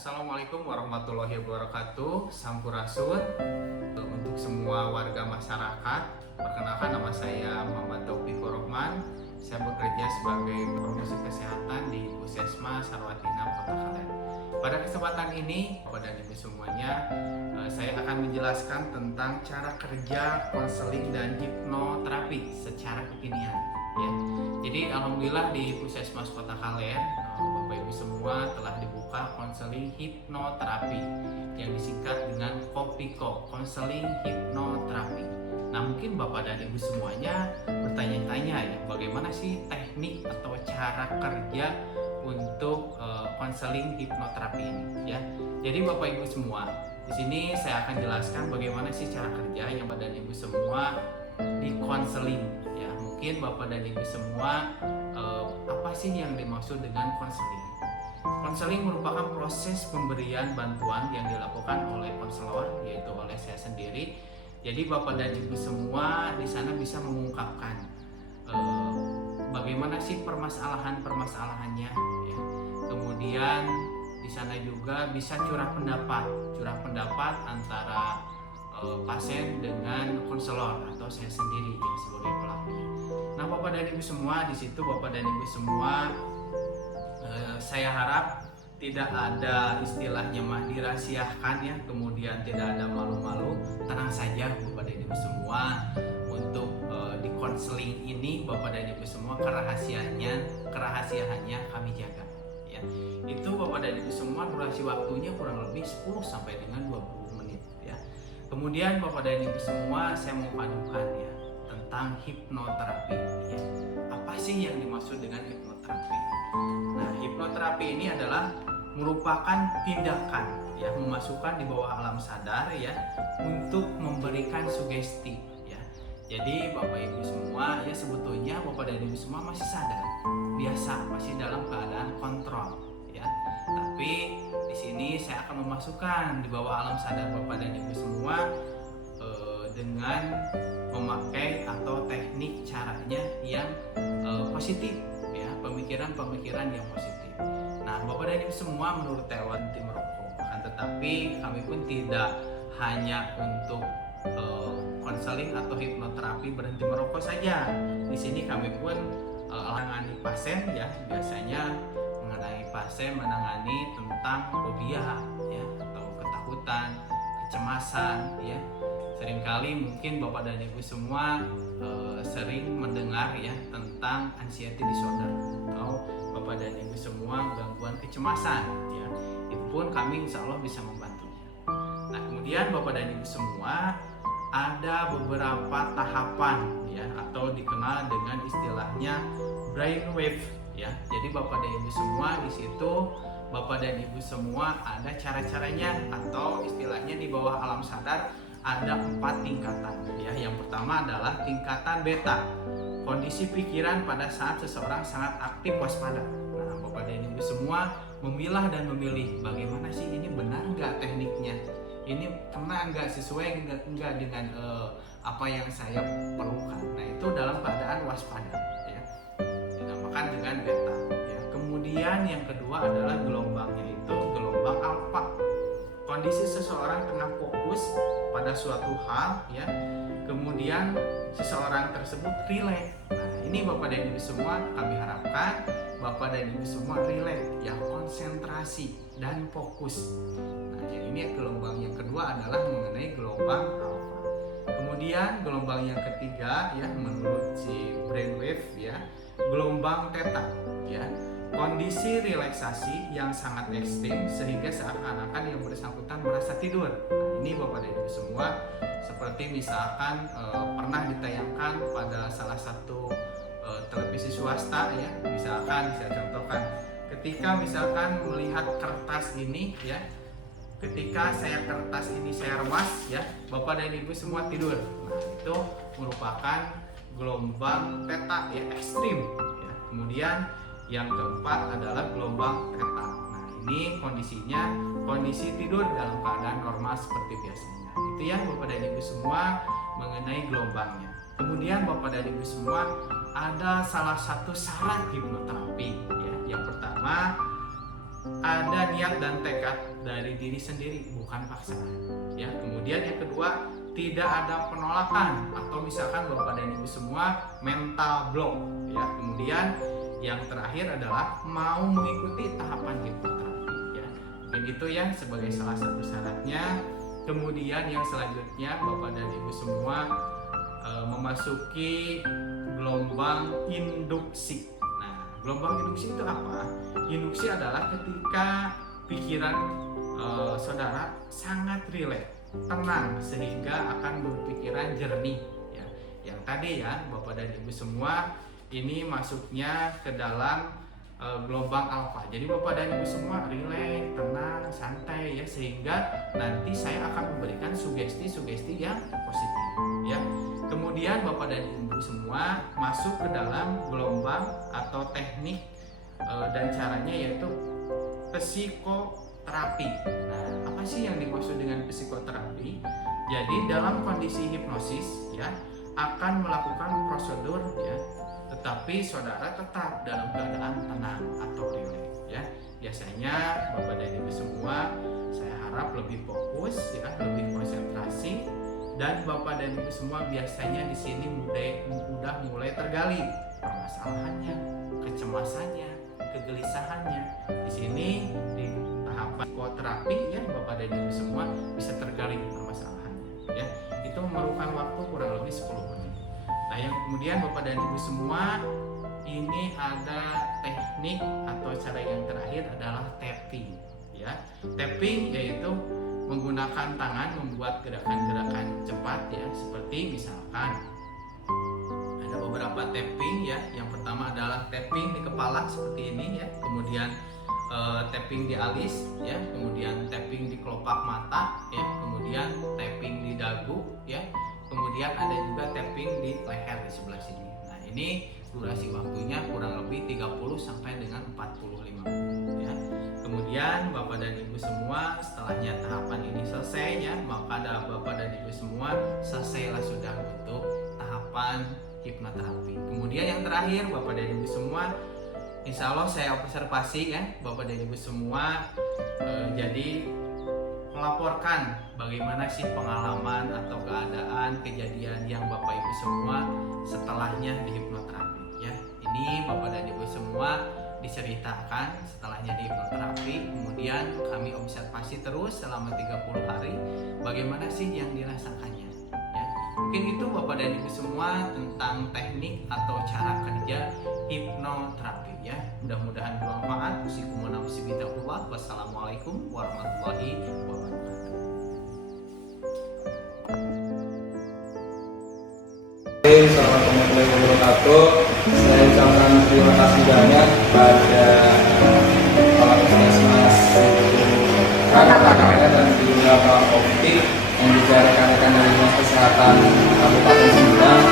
Assalamualaikum warahmatullahi wabarakatuh. Sampurasun untuk semua warga masyarakat. Perkenalkan, nama saya Muhammad Taufikur Rahman. Saya bekerja sebagai promosi kesehatan di Puskesmas Sarwatina Kota Kalen. Pada kesempatan ini, kepada ibu semuanya, saya akan menjelaskan tentang cara kerja konseling dan hipnoterapi secara kekinian. Ya. Jadi alhamdulillah di Puskesmas Kota Kalen, Bapak Ibu semua telah dibuka konseling hipnoterapi yang disingkat dengan KOPIKO, konseling hipnoterapi. Nah, mungkin Bapak dan Ibu semuanya bertanya-tanya ya, bagaimana sih teknik atau cara kerja untuk konseling hipnoterapi ini ya. Jadi Bapak Ibu semua, di sini saya akan jelaskan bagaimana sih cara kerja yang Bapak dan Ibu semua di konseling ya. Mungkin Bapak dan Ibu semua apa sih yang dimaksud dengan konseling? Konseling merupakan proses pemberian bantuan yang dilakukan oleh konselor, yaitu oleh saya sendiri. Jadi Bapak dan Ibu semua di sana bisa mengungkapkan bagaimana sih permasalahannya ya. Kemudian di sana juga bisa curah pendapat antara pasien dengan konselor atau saya sendiri ya, sebagai pelakunya. Nah, Bapak dan Ibu semua, di situ Bapak dan Ibu semua saya harap tidak ada istilahnya mah dirahasiakan ya, kemudian tidak ada malu-malu. Tenang saja Bapak dan Ibu semua, untuk di konseling ini Bapak dan Ibu semua kerahasiaannya kami jaga ya. Itu Bapak dan Ibu semua durasi waktunya kurang lebih 10 sampai dengan 20 menit ya. Kemudian Bapak dan Ibu semua, saya mau padukan ya tentang hipnoterapi ya. Apa sih yang dimaksud dengan hipnoterapi? Nah, hipnoterapi ini adalah merupakan tindakan ya, memasukkan di bawah alam sadar ya, untuk memberikan sugesti ya. Jadi Bapak Ibu semua ya, sebetulnya Bapak dan Ibu semua masih sadar, biasa, masih dalam keadaan kontrol ya. Tapi di sini saya akan memasukkan di bawah alam sadar Bapak dan Ibu semua dengan memakai atau teknik caranya yang positif ya, pemikiran yang positif. Nah, Bapak dan Ibu semua, menurut saya berhenti merokok, akan tetapi kami pun tidak hanya untuk konseling atau hipnoterapi berhenti merokok saja. Di sini kami pun menangani pasien ya, biasanya menangani tentang fobia ya, atau ketakutan, kecemasan ya. Seringkali mungkin Bapak dan Ibu semua sering mendengar ya tentang anxiety disorder atau Bapak dan Ibu semua gangguan kecemasan ya. Itu pun kami insya Allah bisa membantunya. Nah, kemudian Bapak dan Ibu semua, ada beberapa tahapan ya, atau dikenal dengan istilahnya brainwave ya. Jadi Bapak dan Ibu semua, di situ Bapak dan Ibu semua ada cara-caranya, atau istilahnya di bawah alam sadar ada 4 tingkatan ya. Yang pertama adalah tingkatan beta, kondisi pikiran pada saat seseorang sangat aktif waspada. Nah, Bapak dan Ibu semua memilah dan memilih bagaimana sih ini, benar nggak tekniknya, ini kena nggak, sesuai nggak dengan apa yang saya perlukan. Nah, itu dalam keadaan waspada ya, dinamakan dengan beta ya. Kemudian yang kedua adalah gelombangnya, itu gelombang alfa, kondisi seseorang tengah fokus pada suatu hal ya, kemudian seseorang tersebut rileks. Nah, ini Bapak dan Ibu semua, kami harapkan Bapak dan Ibu semua rileks ya, konsentrasi dan fokus. Nah, yang ini gelombang yang kedua adalah mengenai gelombang alfa. Kemudian gelombang yang ketiga ya, menurut si brainwave ya, gelombang theta ya, kondisi relaksasi yang sangat ekstrim sehingga seakan-akan yang bersangkutan merasa tidur. Nah, ini Bapak dan Ibu semua, seperti misalkan pernah ditayangkan pada salah satu televisi swasta ya, misalkan saya contohkan, ketika misalkan melihat kertas ini ya, ketika kertas ini saya remas ya, Bapak dan Ibu semua tidur. Nah, itu merupakan gelombang theta ya, ekstrim ya. Kemudian yang keempat adalah gelombang theta. Nah, ini kondisinya kondisi tidur dalam keadaan normal seperti biasanya. Itu ya Bapak dan Ibu semua mengenai gelombangnya. Kemudian Bapak dan Ibu semua, ada salah satu syarat hipnoterapi ya. Yang pertama, ada niat dan tekad dari diri sendiri, bukan paksaan. Ya, kemudian yang kedua, tidak ada penolakan atau misalkan Bapak dan Ibu semua mental block. Ya, kemudian yang terakhir adalah mau mengikuti tahapan hipnoterapi. Ya, mungkin itu ya sebagai salah satu syaratnya. Kemudian yang selanjutnya Bapak dan Ibu semua memasuki gelombang induksi. Gelombang induksi itu apa? Induksi adalah ketika pikiran saudara sangat rileks, tenang, sehingga akan berpikiran jernih. Ya, yang tadi ya Bapak dan Ibu semua ini masuknya ke dalam gelombang alfa. Jadi Bapak dan Ibu semua rileks, tenang, santai ya, sehingga nanti saya akan memberikan sugesti-sugesti yang positif. Ya. Kemudian Bapak dan Ibu semua masuk ke dalam gelombang atau teknik dan caranya yaitu psikoterapi. Nah, apa sih yang dimaksud dengan psikoterapi? Jadi dalam kondisi hipnosis ya akan melakukan prosedur ya, tetapi saudara tetap dalam keadaan tenang atau rileks ya. Biasanya Bapak dan Ibu semua saya harap lebih fokus ya, lebih konsentrasi. Dan Bapak dan Ibu semua biasanya di sini mudah mulai tergali permasalahannya, kecemasannya, kegelisahannya. Di sini di tahapan psikoterapi ya Bapak dan Ibu semua bisa tergali permasalahannya. Ya, itu memerlukan waktu kurang lebih 10 menit. Nah, yang kemudian Bapak dan Ibu semua ini ada teknik atau cara yang terakhir adalah tapping. Ya, tapping yaitu menggunakan tangan membuat gerakan-gerakan cepat ya, seperti misalkan ada beberapa tapping ya. Yang pertama adalah tapping di kepala seperti ini ya, kemudian tapping di alis ya, kemudian tapping di kelopak mata ya, kemudian tapping di dagu ya, kemudian ada juga tapping di leher di sebelah sini. Nah, ini durasi waktunya kurang lebih 30 sampai dengan 45 menit ya. Kemudian Bapak dan Ibu semua setelahnya tahapan ini selesai ya, maka ada Bapak dan Ibu semua selesailah sudah untuk tahapan hipnoterapi. Kemudian yang terakhir Bapak dan Ibu semua, insya Allah saya observasi ya Bapak dan Ibu semua jadi melaporkan bagaimana sih pengalaman atau keadaan kejadian yang Bapak Ibu semua setelahnya di hipnoterapi ya. Ini Bapak dan Ibu semua diceritakan setelahnya di hipnoterapi, kemudian kami observasi terus selama 30 hari bagaimana sih yang dirasakannya ya. Mungkin itu Bapak dan Ibu semua tentang teknik atau cara kerja hipnoterapi ya. Mudah-mudahan bermanfaat. Wassalamualaikum warahmatullahi wabarakatuh. Assalamualaikum warahmatullahi wabarakatuh. Saya ucapkan terima kasih banyak kepada Kepala Puskesmas rekan-rekannya dan juga Pak Optik dan juga rekan-rekan dari Dinas Kesehatan Kabupaten Sumedang